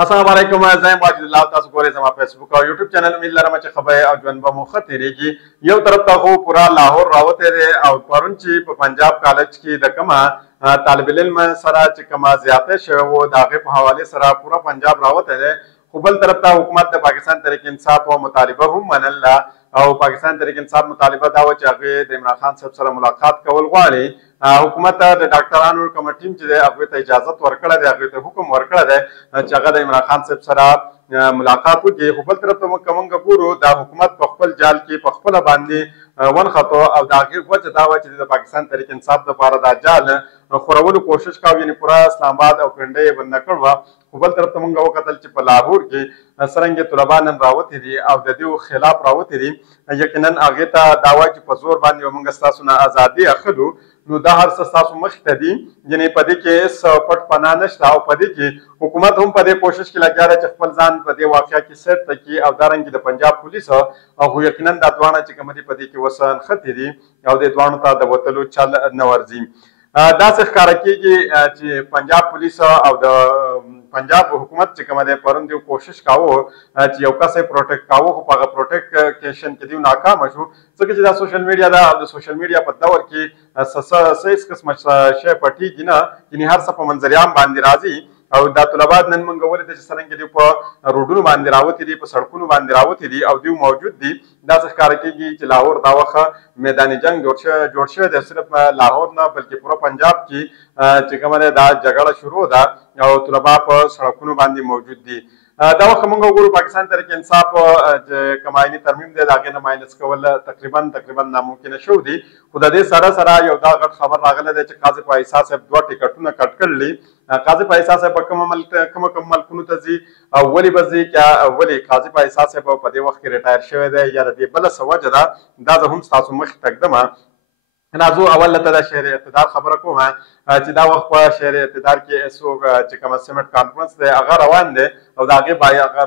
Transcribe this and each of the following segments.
السلام علیکم زه واجد الله تاسو ګورئ زما فیسبوک او یوټیوب چینل امید لرم چې خبرې او ژوند به مو ښه تېرېږي. یو طرف ته خو پوره لاهور راوتی دی او پرون چې په پنجاب کالج کې د کومه طالب العلم سره چې کومه زیاتی شوې وه د هغې په حوالې سره پوره پنجاب راوتی دی، خو بل طرف ته حکومت د پاکستان تحریک انصاف او مطالبه هم منله او پاکستان تحریک انصاف مطالبه دا وه چې هغې د عمران خان صاحب سره ملاقات کول غواړي. حکومت ته د ډاکټرانو کومه ټیم چې دی هغوی ته اجازت ورکړی دی، هغوی ته حکم ورکړی دی چې هغه د عمران خان صاحب سره ملاقات وکړي. خو بل طرف ته موږ ګورو دا حکومت په خپل جال کې په خپله باندې ونښتو او د هغې وجه دا وه چې د پاکستان تحریک انصاف دپاره دا جال خورولو کوشش کاوه، یعنې پوره اسلام آباد او کنډۍ یې بنده کړ وه. خو بل طرف ته موږ وکتل چې په لاهور کې څرنګې طلبا نن راوتي دي او د دې خلاف راوتي دي، یقینا هغې ته دا وایي چې په زور باندې به موږ ستاسو نه ازادي اخلو. نو دا هر څه ستاسو مخې ته دي، یعنې په دې کې هېڅ پټ پناه نشته او په دې کې حکومت هم په دې کوشش کې لګیا دی چې خپل ځان په دې واقعه کې سیټ ته کړي او دارنګې د پنجاب پولیس خو یقینا دا دواړه چې کوم دي په دې کې اوس نښتې دي او دې دواړو ته د وتلو چل نه ورځي. داسې ښکاره کېږي چې پنجاب پولیس او د پنجاب حکومت چې کومه دی پرون دوی کوشش کاوه چې یو کس یې پروټیکټ کاوه، خو په هغه پروټیکټیشن کې دوی ناکامه شو، ځکه چې دا سوشل میډیا ده او د سوشل میډیا په دور کې هېڅ قسمه شی پټېږي نه، یعنې هر څه په منظریام باندې راځي. او دا طلبا نن موږ ولیده چې څرنګه دوی په روډونو باندې راوتي دي، په سړکونو باندې راوتي دي او دوی موجود دي. داسې ښکاره کېږي چې لاهور دا وخت میدان جنګ جوړ شوی دی، صرف لاهور نه بلکې پوره پنجاب کې چې کومه دی دا جګړه شروع ده او طلبا په سړکونو باندې موجود دي. دا وخت موږ وګورو پاکستان تحریک انصاف چې کوم آئیني ترمیم دی د هغې نه ماینس کول تقریبا ناممکنه شوي دي. خو د دې سره یو دا غټ خبر راغلی دی چې قاضي پایسا صاحب 2 ټکټونه کټ کړلي. قاضي پایسا صاحب په کوم ملکونو ته ځي او ولې به ځي، ولې قاضي پایسا صاحب په دې وخت کې ریټایر شوی دی یا د دې بله څه وجه ده، دا زه هم ستاسو مخې ته ږدم. راځو اول ته د شهر اقتدار خبره کوم چې دا وخت په شهر اقتدار کې چې کومه سیمټ کانفرنس دی هغه روان دی او د هغې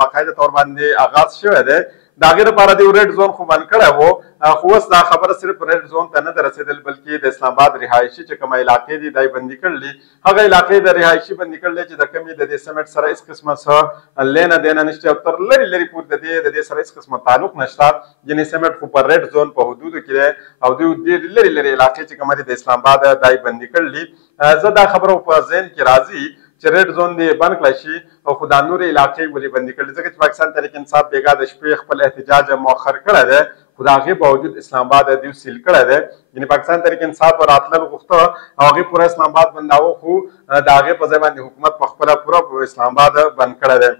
باقاعده طور باندې آغاز شوی دی. د هغې لپاره دوی ریډ زون خو بند کړی و، خو اوس دا خبره صرف ریډ زون ته نه ده رسېدل بلکې د اسلام آباد رهایشي چې کومه علاقې دي دا یې بندي کړلي. هغه علاقې د رهایشي بندي کړلې چې د کومې د دې سیمټ سره هېڅ قسمه څه لینا دینا نشته او تر لرې پورې د دې سره هېڅ قسمه تعلق نشته، یعنې سیمټ خو په ریډ زون په حدودو کې دی او دوی ډېرې لرې علاقې چې کومه دي د اسلام آباد دا یې بندي کړلي. زه دا خبره په ذهن کې راځي چې ریډ زون دې بند کړی شي او خو دا نورې علاقې ولې بندي کړلې، ځکه چې پاکستان تحریک انصاف بېګا د شپې خپل احتجاج مؤخر کړی دی، خو د هغې باوجود اسلام آباد دوی سیل کړی دی. یعنې پاکستان تحریک انصاف راتلل غوښته او هغې پوره اسلام آباد بنداوه، خو د هغې په ځای باندې حکومت په خپله پوره اسلام آباد بند کړی دی.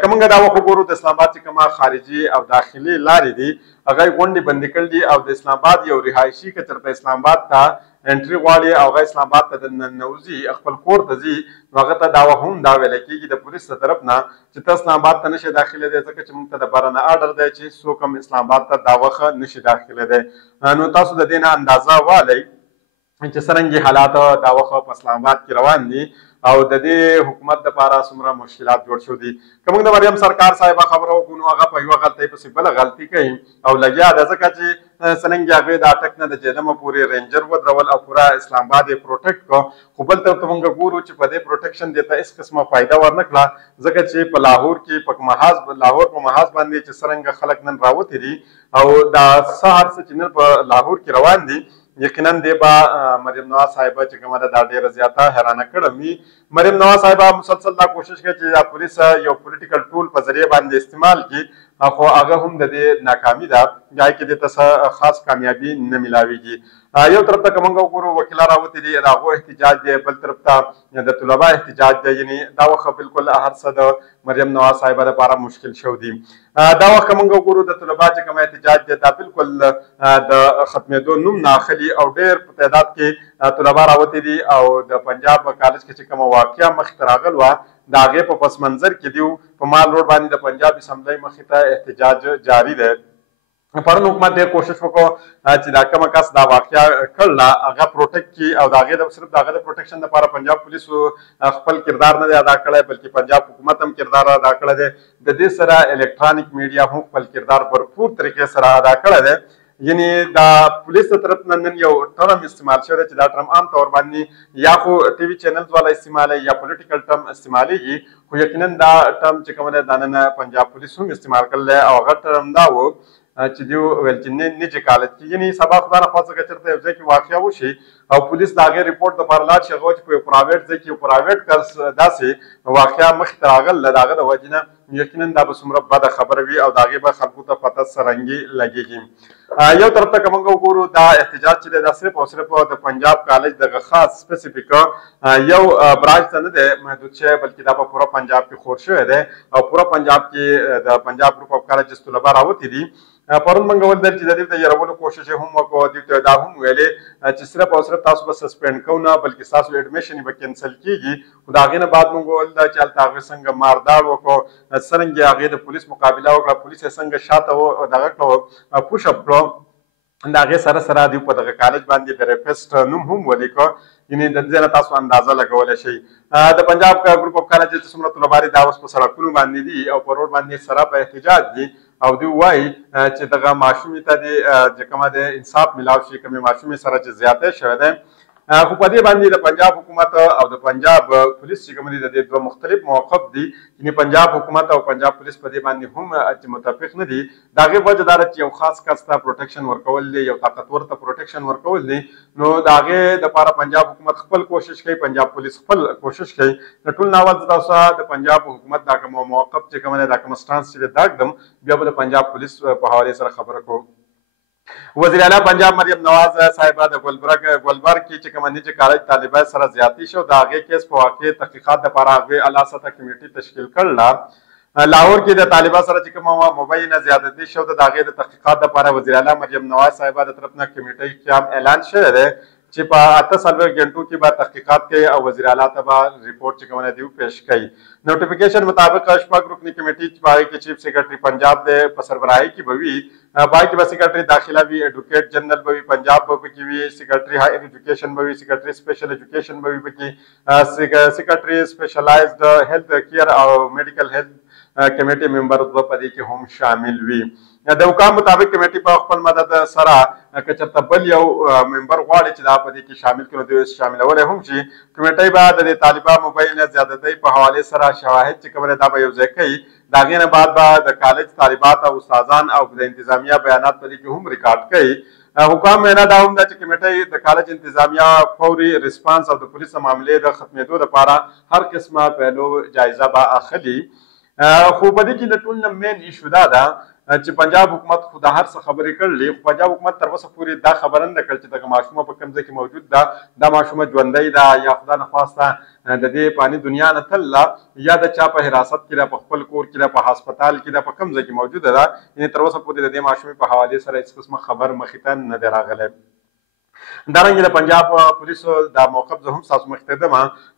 که موږ دا وخت وګورو د اسلام آباد چې کومه خارجي او داخلي لارې دي هغه یې غونډې بندي کړل دي او د اسلام آباد یو رهایشي که چېرته اسلام آباد ته انټري غواړي او هغه اسلام آباد ته ننوځي خپل کور ته ځي، نو هغه ته دا هم دا ویلی کېږي د پولیس له طرف نه چې ته اسلام آباد ته نشي داخلېدی، ځکه چې موږ ته د بهرنه آرډر دی چې څوک هم اسلام آباد ته دا وخت نشي داخلېدی. نو تاسو د دې نه اندازه والئ چې څرنګې حالات دا وخت په اسلام آباد کې روان دي او د دې حکومت دپاره څومره مشکلات جوړ شوي دي. که موږ د مریم سرکار صاحبه خبره وکړو نو هغه په یوه غلطۍ پسې بله غلطي کوي او لګیا ده، ځکه چې څرنګې هغې د اټک نه د جهنمه پورې رینجر ودرول او پوره اسلام آباد یې پروټیکټ کړو. خو بل طرف ته موږ ګورو چې په دې پروټیکشن دې ته هېڅ قسمه فایده ورنه کړه، ځکه چې په لاهور کې په لاهور په محاذ باندې چې څرنګه خلک نن راوتي دي او دا څه هر څه چې نن په لاهور کې روان دي، یقینا دې به مریم نواز صاحبه چې کومه ده دا ډېره زیاته حیرانه کړم وي. مریم نواز صاحبه مسلسل دا کوشش کوي چې دا پولیس یو پولیټیکل ټول په ذریعه باندې استعمال کړي، خو هغه هم د دې ناکامي ده، ځای کې دې ته څه خاص کامیابي نه میلاویږي. یو طرف ته که موږ وګورو وکیلان راوتي دي د هغو احتجاج دی، بل طرف ته د طلبا احتجاج دی، یعنې دا وخت بالکل هر څه د مریم نواز صاحبه دپاره مشکل شوي دي. دا وخت که موږ وګورو د طلبا چې کوم احتجاج دی دا بالکل د ختمېدو نوم نه اخلي او ډېر په تعداد کې طلبا راوتي دي او د پنجاب کالج کې چې کومه واقعه مخې ته راغل وه د هغې په پس منظر کې دي په مال روډ باندې د پنجاب اسمبلی مخې ته احتجاج جاري دی. پرون حکومت ډېر کوشش وکړو چې دا کومه کس دا واقعه کړله هغه پروټیکټ کړي او د هغې صرف د هغه د پروټیکشن دپاره پنجاب پولیسو خپل کردار نه دی ادا کړی بلکې پنجاب حکومت هم کردار ادا کړی دی. د دې سره الکترانیک میډیا هم خپل کردار بھرپور طریقې سره ادا کړی دی. یعنی دا پولیس ته طرف نن یو ټرم استعمال شوی چې دا ټرم عام طور باندې یا خو ټي وي چینلز والا استعمالي یا پولیټیکل ټرم استعمالېږي خو یقینا دا ټرم چې کوم دی دا نن پنجاب پولیس هم استعمال کړلی او هغه ټرم دا و چې دوی ویل چې نجي کالج کې یعنی سبا خدای نخواسته که چېرته یو ځای کې واقعه وشي او پولیس د هغې رپورټ دپاره لاړ شي هغه چې په یو پرایویټ ځای کې یو پرایویټ کس داسې واقعه مخې ته راغله د هغه د وجې نه یقینا دا به څومره بده خبره وي او د هغې به خلکو ته پته سرنګي لګېږي یو طرف ته که موږ وګورو دا احتجاج چې دی دا صرف او صرف د پنجاب کالج دغه خاص سپیسیفیک یو برانچ ته نه دی محدود شوی بلکې دا په پوره پنجاب کې خور شوی دی او پوره پنجاب کې د پنجاب ګروپ اف کالجز طلبا راوتي دي پرون موږ ولیدل چې د دې د یارولو کوشش یې هم وکړو دوی ته دا هم ویلې چې صرف او صرف تاسو به سسپینډ کوو نه بلکې ستاسو ایډمیشن یې به کینسل کېږي خو د هغې نه بعد موږ ولیدل چې هلته هغې څنګه مارداړ وکړو څرنګه یې هغې د پولیس مقابله وکړه پولیس یې څنګه شاته دغه کړو پوش اپ کړو د هغې سره سره دوی په دغه کالج باندې د ریپسټ نوم هم ولیکه یعنې د دې نه تاسو اندازه لګولی شئ د پنجاب ګروپ اف کالج چې څومره طلبا دي دا اوس په سړکونو باندې دي او په روډ باندې سره په احتجاج دي او دوی وایي چې دغه ماشومې ته دې چې کومه د انصاف میلاو شي کومې ماشومې سره چې زیاتی شوی دی خو په دې باندې د پنجاب حکومت او د پنجاب پولیس چې کوم دي د دې دوه مختلف موقف دي یعنې پنجاب حکومت او پنجاب پولیس په دې باندې هم متفق نه دي د هغې وجه دا ده چې یو خاص کس ته پروټیکشن ورکول دی یو طاقتور ته پروټیکشن ورکول دی نو د هغې دپاره پنجاب حکومت خپل کوشش کوي پنجاب پولیس خپل کوشش کوي د ټول نه اول زه تاسو د پنجاب حکومت دا کوم موقف چې کوم دی دا کوم سټانس چې دی دا ږدم بیا به د پنجاب پولیس په حوالې سره خبره کوو وزیر اعلی پنجاب مریم نواز صاحبه د ګلبرګ کې چې کوم نجي کالج طالبان سره زیاتی شو د هغې کیس په واقع تحقیقات دپاره هغوی اعلی سطح کمیټي تشکیل کړله لاهور کې د طالبان سره چې کومه مبینه زیاتتي شو د هغې د تحقیقات دپاره وزیر اعلی مریم نواز صاحبه د طرف نه کمیټۍ قیام اعلان شوی دی چې په 48 غنټو کې به تحقیقات کوي او وزیر اعلی ته به ریپورټ چې کومه دی پیش کوي نوټیفیکیشن مطابق شپږ رکني کمیټي چې په هغې کې چیف سیکرټري پنجاب دی په سربراهۍ کې به وي په هغې کې به سیکرټري داخله وي ایډوکیټ جنرل به وي پنجاب به پکې وي سیکرټري هایر ایجوکیشن به وي سیکرټري سپیشل ایجوکیشن به وي پکې سیکرټري سپیشلایزډ هیلث کیر او میډیکل هیلث کمیټي ممبر به په دې کې هم شامل وي د حکام مطابق کمیټي په خپل مدد سره که چېرته بل یو ممبر غواړي چې دا په دې کې شامل کړي نو دوی شاملولی هم شي کمیټۍ به د دې طالبان مبینه زیادتۍ په حوالې سره شواهد چې کوم دی دا به یو ځای کوي د هغې نه بعد به د کالج طالبات او استادان او د انتظامیه بیانات په دې کې هم ریکارډ کوي حکام وینا دا هم ده چې کمیټۍ د کالج انتظامیه فوري ریسپانس او د پولیس معاملې د ختمېدو دپاره هر قسمه پهلو جایزه به اخلي خو په دې کې د ټول نه مین ایشو دا ده چې پنجاب حکومت خو د هر څه خبرې کړلې خو پنجاب حکومت تر اوسه پورې دا خبره نه ده کړې چې دغه ماشومه په کوم ځای کې موجود ده دا ماشومه ژوندی ده یا خدا نخواسته د دې فاني دنیا نه تلله یا د چا په حراست کې ده په خپل کور کې ده په هسپتال کې ده په کوم ځای کې موجوده ده یعنې تر اوسه پورې د دې ماشومې په حوالې سره هېڅ قسمه خبر مخې ته نه دی راغلی دارنګه د پنجاب پولیسو دا موقف زه هم ستاسو مخې ته ږدم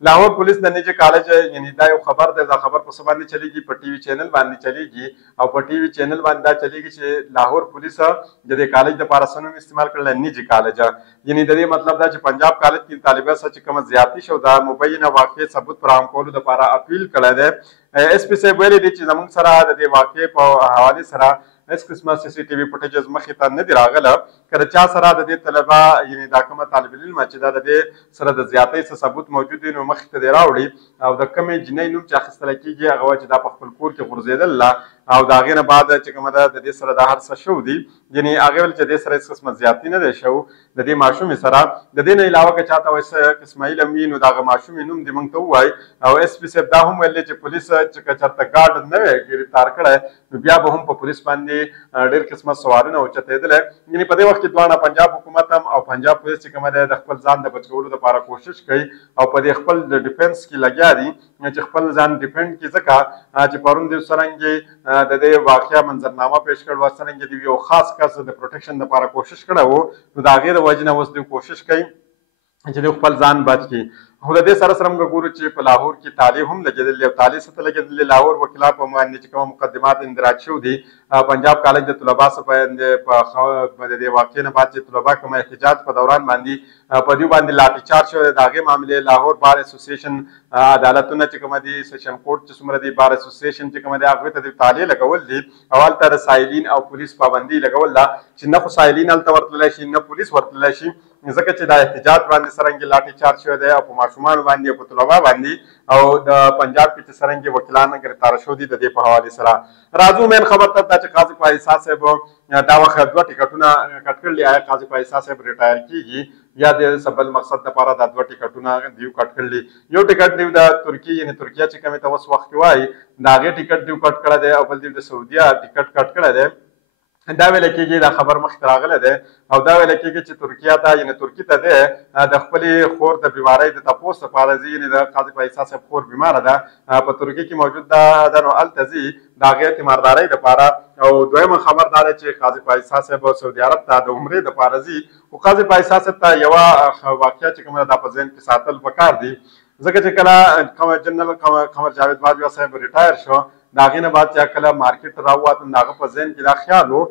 لاهور پولیس د نجي کالج یعنی دا یو خبر دی دا خبر په څه باندې چلیږي په ټي وي چینل باندې چلیږي او په ټي وي چینل باندې دا چلیږي چې لاهور پولیس د دې کالج دپاره څه نوم استعمال کړلی نجي کالج یعنی د دې مطلب دا چې پنجاب کالج کې طالبان سره چې کومه زیاتي شو دا مبینه واقع ثبوت فراهم کولو دپاره اپیل کړی دی ایس پي صاحب ویلي دي چې زموږ سره د دې واقعې په حوالې سره هیڅ قسمه سی سی ټي وي فوټیجز مخې ته نه دي راغله که د چا سره د دې طلبه یعنې دا کومه طالب العلمه چې دا د دې سره د زیاتۍ څه ثبوت موجود وي نو مخې ته دې راوړي او د کومې جنۍ نوم چې اخیستلی کېږي هغه وایي چې دا په خپل کور کې غورځېدله او د هغې نه بعد چې کومه ده د دې سره دا هر څه شو دي یعنې هغې ویل چې دې سره هېڅ قسمه زیاتي نه دی شو د دې ماشومې سره د دې نه علاوه که چاته وایي څه قسمه علم وي نو د هغه ماشومې نوم دې موږ ته ووایي او ایس پي صاحب دا هم ویل چې پولیس چې که چېرته ګارډ نه وی ګرفتار کړی نو بیا به هم په پولیس باندې ډېر قسمه سوالونه اوچتېدلی یعنې په دې وخت کې دواړه پنجاب حکومت هم او پنجاب پولیس چې کومه دی د خپل ځان د بچ کولو دپاره کوشش کوي او په دې خپل د ډیفینس کې لګیا دي چې خپل ځان ډیفینډ کړي ځکه چې پرون دوی څرنګې د دې واقعه منظرنامه پیش کړې وه څرنګې د یو خاص کس د پروټیکشن دپاره کوشش کړی و نو د هغې د وجې نه اوس دوی کوشش کوي چې دوی خپل ځان بچ کړي خو د دې سره سره موږ ګورو چې په لاهور کې تالې هم لګېدلې او تالې څه ته لګېدلې لاهور وکیلا په باندې چې کوم مقدمات اندراج شوي دي پنجاب کالج د طلبا څخه باندې په د دې واقعې نه بعد چې طلبا کوم احتجاج په دوران باندې په دې باندې لاټھی چارج شوی د هغې معاملې لاهور بار اسوسییشن عدالتونه چې کومه دي سیشن کورټ چې څومره دي بار اسوسییشن چې کومه دي هغوی ته د تالې لګول دي او هلته د سایلین او پولیس پابندي لګول ده چې نه خو سایلین هلته ورتللی شي نه پولیس ورتللی شي ځکه چې دا احتجاج باندې څرنګې لاټھی چارج شوی دی او په ماشومانو باندې او په طلبا باندې او د پنجاب کې چې څرنګې وکیلان ګرفتاره شوي دي د دې په حوالې سره راځو مین خبر ته دا چې قاضي پایسا صاحب دا وخت 2 ټکټونه کټ کړلي آیا قاضي پایسا صاحب ریټایر کیږي یا د سبل مقصد لپاره دا 2 ټکټونه دیو کټ کړلي یو ټکټ دیو د ترکیه یعنی ترکیه چې کومه ته اوس وخت وای دا غي ټکټ دیو کټ کړی دی او بل دیو د سعودیا ټکټ کټ کړی دی دا ویل کېږي دا خبر مخکې راغلی دی او دا ویل کېږي چې ترکیه ته یعنې ترکي ته دی د خپلې خور د بیمارۍ د تپوس لپاره ځي یعنې د قاضي پایسا صاحب خور بیماره ده په ترکیه کې موجود ده نو هلته ځي د هغې تیماردارۍ دپاره او دویمه خبر دا دی چې قاضي پایسا صاحب سعودي عرب ته د عمرې دپاره ځي خو قاضي پایسا صاحب ته یوه واقعه چې کومه دا په ذهن کې ساتل پکار دي ځکه چې کله جنرال قمر جاوید باجوه صاحب ریټایر شو د هغې نه بعد چې کله مارکیټ راووتم د هغه په ذهن کې دا خیال و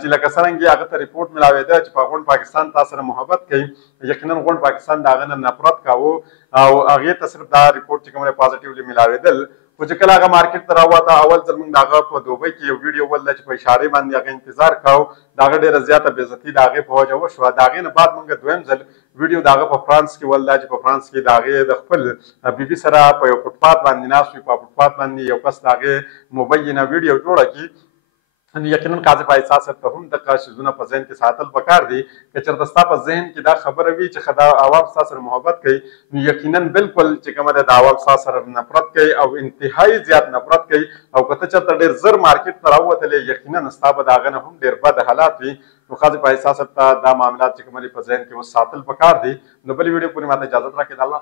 چې لکه څرنګه هغه ته رپورټ ملاوېده چې په غونډ پاکستان تا سره محبت کوي یقینا غونډ پاکستان د هغه نه نفرت کاوه او هغې ته صرف دا رپورټ چې کوم دی پازیټیولی ملاوېدل خو چې کله هغه مارکیټ ته راووته اول ځل موږ د هغه په دوبۍ کې یو ویډیو ولده چې په اشارې باندې هغه انتظار کوو د هغه ډېره زیاته بېعزتي د هغې په وجه وشوه د هغې نه بعد موږ دویم ځل ویډیو د هغه په فرانس کې ولده چې په فرانس کې د هغې د خپل بیبي سره په یو فوټپات باندې ناست وي په فوټپات باندې یو کس د هغې مبینه ویډیو جوړه کړي یقینا قاضي پایسا صاحب ته هم دغه شیزونه په ذهن کې ساتل پکار دي که چېرته ستا په ذهن کې دا خبره وي چې دا عوام ستا سره محبت کوي نو یقینا بالکل چې کومه ده د عوام ستا سره نفرت کوي او انتهایي زیات نفرت کوي او که ته چېرته ډېر زر مارکیټ ته راووتلې یقینا ستا به د هغه نه هم ډېر بد حالات وي نو قاضي پایسا صاحب ته دا معاملات چې کومه دي په ذهن کې اوس ساتل پکار دي نو بلې ویډیو پورې ماته اجازت راکړئ د الله